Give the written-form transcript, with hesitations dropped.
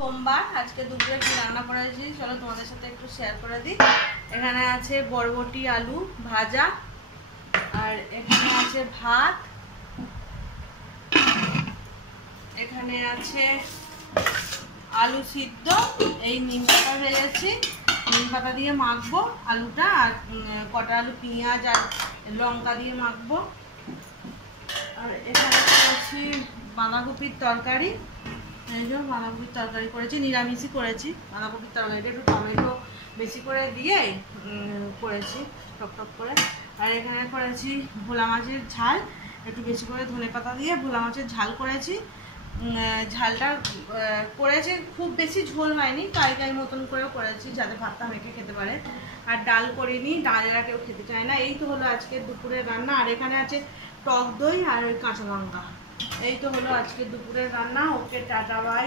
সোমবার আজকে দুপুরে কি রান্না করেছি চলো তোমাদের সাথে একটু শেয়ার করে দিই। এখানে আছে বরবটি আলু ভাজা, আর এখানে আছে ভাত, এখানে আছে আলু সিদ্ধ, এই নিম পাতা ভেজেছি, নিম পাতা দিয়ে মাখবো আলুটা, আর কটা আলু পেঁয়াজ আর লঙ্কা দিয়ে মাখবো। আর এখানে করেছি বাঁধাকপির তরকারি, এই যে বাঁধাকপির তরকারি করেছি, নিরামিষই করেছি। বাঁধাকপির তরকারিটা একটু টমেটো বেশি করে দিয়ে করেছি টক টক করে। আর এখানে করেছি ভোলা মাছের ঝাল, একটু বেশি করে ধনেপাতা দিয়ে ভোলা মাছের ঝাল করেছি। ঝালটা করেছি খুব বেশি ঝোল হয়নি, কাই মতন করেও করেছি যাতে ভাতটা মেখে খেতে পারে। আর ডাল করিনি, ডালেরা কেউ খেতে চায় না। এই তো হলো আজকে দুপুরের রান্না। আর এখানে আছে টক দই আর ওই কাঁচা লঙ্কা। এই তো হলো আজকে দুপুরের রান্না। ওকে, টাটা বাই।